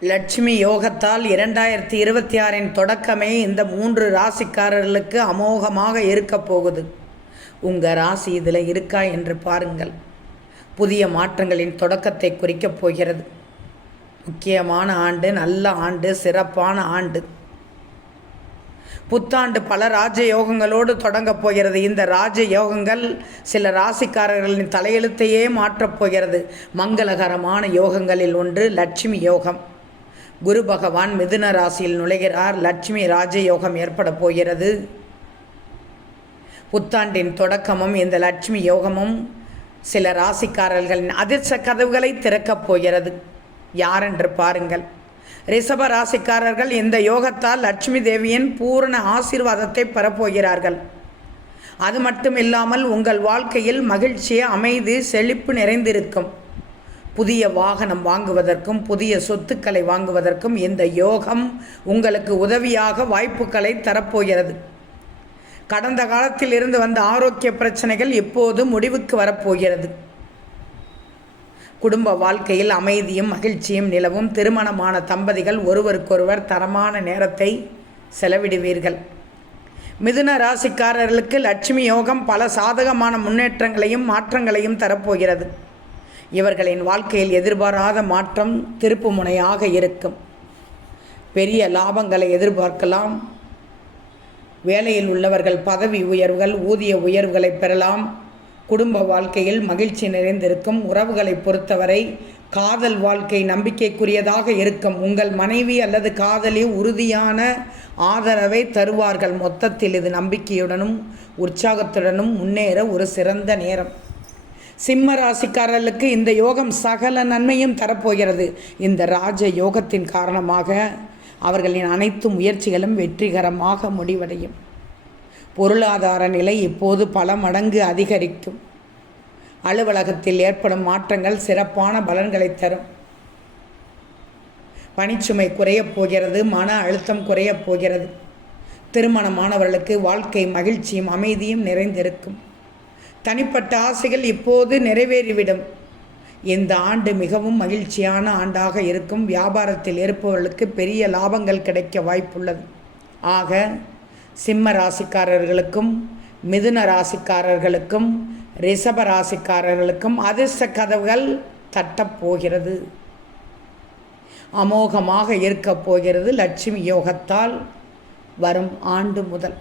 லட்சுமி யோகத்தால் இரண்டாயிரத்தி இருபத்தி ஆறின் தொடக்கமே இந்த மூன்று ராசிக்காரர்களுக்கு அமோகமாக இருக்கப் போகுது. உங்கள் ராசி இதில் இருக்கா என்று பாருங்கள். புதிய மாற்றங்களின் தொடக்கத்தை குறிக்கப் போகிறது. முக்கியமான ஆண்டு நல்ல ஆண்டு சிறப்பான ஆண்டு. புத்தாண்டு பல ராஜ யோகங்களோடு தொடங்கப் போகிறது. இந்த ராஜ யோகங்கள் சில ராசிக்காரர்களின் தலையெழுத்தையே மாற்றப் போகிறது. மங்களகரமான யோகங்களில் ஒன்று லட்சுமி யோகம். குரு பகவான் மிதுன ராசியில் நுழைகிறார். லட்சுமி ராஜயோகம் ஏற்பட போகிறது. புத்தாண்டின் தொடக்கமும் இந்த லட்சுமி யோகமும் சில ராசிக்காரர்களின் அதிர்ஷ்ட கதவுகளை திறக்கப் போகிறது. யாரென்று பாருங்கள். ரிஷப ராசிக்காரர்கள் இந்த யோகத்தால் லட்சுமி தேவியின் பூரண ஆசீர்வாதத்தை பெறப்போகிறார்கள் அது மட்டும் இல்லாமல் உங்கள் வாழ்க்கையில் மகிழ்ச்சி அமைதி செழிப்பு நிறைந்திருக்கும். புதிய வாகனம் வாங்குவதற்கும் புதிய சொத்துக்களை வாங்குவதற்கும் இந்த யோகம் உங்களுக்கு உதவியாக வாய்ப்புகளை தரப்போகிறது. கடந்த காலத்தில் இருந்து வந்த ஆரோக்கிய பிரச்சனைகள் இப்போது முடிவுக்கு வரப்போகிறது? குடும்ப வாழ்க்கையில் அமைதியும் மகிழ்ச்சியும் நிலவும் திருமணமான தம்பதிகள் ஒருவருக்கொருவர் தரமான நேரத்தை செலவிடுவீர்கள். மிதுன ராசிக்காரர்களுக்கு லட்சுமி யோகம் பல சாதகமான முன்னேற்றங்களையும் மாற்றங்களையும் தரப்போகிறது. இவர்களின் வாழ்க்கையில் எதிர்பாராத மாற்றம் திருப்பு முனையாக இருக்கும். பெரிய லாபங்களை எதிர்பார்க்கலாம். வேலையில் உள்ளவர்கள் பதவி உயர்வுகள் ஊதிய உயர்வுகளை பெறலாம். குடும்ப வாழ்க்கையில் மகிழ்ச்சி நிறைந்திருக்கும். உறவுகளை பொறுத்தவரை காதல் வாழ்க்கை நம்பிக்கைக்குரியதாக இருக்கும். உங்கள் மனைவி அல்லது காதலி உறுதியான ஆதரவை தருவார்கள். மொத்தத்தில் இது நம்பிக்கையுடனும் உற்சாகத்துடனும் முன்னேற ஒரு சிறந்த நேரம். சிம்ம ராசிக்காரர்களுக்கு இந்த யோகம் சகல நன்மையும் தரப்போகிறது. இந்த ராஜ யோகத்தின் காரணமாக அவர்களின் அனைத்து முயற்சிகளும் வெற்றிகரமாக முடிவடையும். பொருளாதார நிலை இப்போது பல மடங்கு அதிகரிக்கும். அலுவலகத்தில் ஏற்படும் மாற்றங்கள் சிறப்பான பலன்களை தரும். பணிச்சுமை குறையப் போகிறது மன அழுத்தம் குறையப் போகிறது. திருமணமானவர்களுக்கு வாழ்க்கை மகிழ்ச்சியும் அமைதியும் நிறைந்திருக்கும். தனிப்பட்ட ஆசைகள் இப்போது நிறைவேறிவிடும். இந்த ஆண்டு மிகவும் மகிழ்ச்சியான ஆண்டாக இருக்கும். வியாபாரத்தில் இருப்பவர்களுக்கு பெரிய லாபங்கள் கிடைக்க வாய்ப்புள்ளது. ஆக சிம்ம ராசிக்காரர்களுக்கும் மிதுன ராசிக்காரர்களுக்கும் ரிஷப ராசிக்காரர்களுக்கும் அதிர்ஷ்ட கதவுகள் தட்டப்போகிறது அமோகமாக இருக்கப் போகிறது லட்சுமி யோகத்தால் வரும் ஆண்டு முதல்.